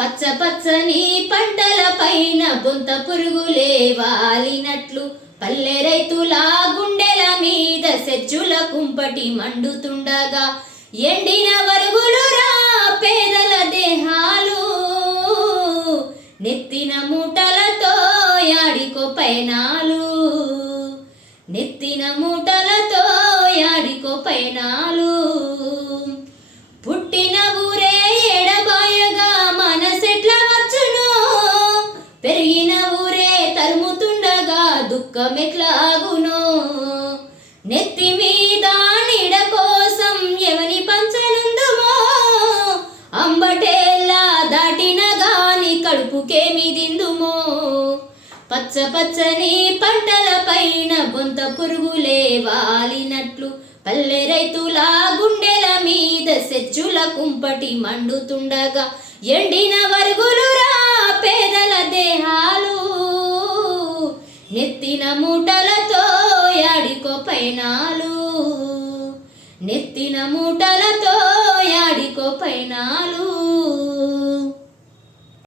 పచ్చ పచ్చని పంటల పైన బొంత పురుగులే వాలినట్లు పల్లె రైతుల గుండెల మీద సెచ్చుల కుంపటి మండుతుండగా ఎండిన వరుగులు రా పేదల దేహాలు నెత్తిన మూటలతో యాడికో పైనాలు నెత్తిన మూటలతో యాడికో పైనాలు పుట్టిన ఊరే ఎడబాయగా మనసెట్ల వచ్చును పెరిగిన ఊరే తరుముతుండగా దుఃఖమెట్లాగును నెత్తి మీద నీడ కోసం ఎవని పంచనుందుమో అంబటేలా దాటిన గాని కడుపుకేమి దిందుమో పచ్చ పచ్చని పంటల పైన బొంత పురుగులే వాలినట్లు పల్లె రైతుల గుండెల మీద సెచ్చుల కుంపటి మండుతుండగా ఎండిన వరుగులు రా పేదల దేహాలు నెత్తిన మూటలతో యాడికో పైనాలు నెత్తిన మూటలతో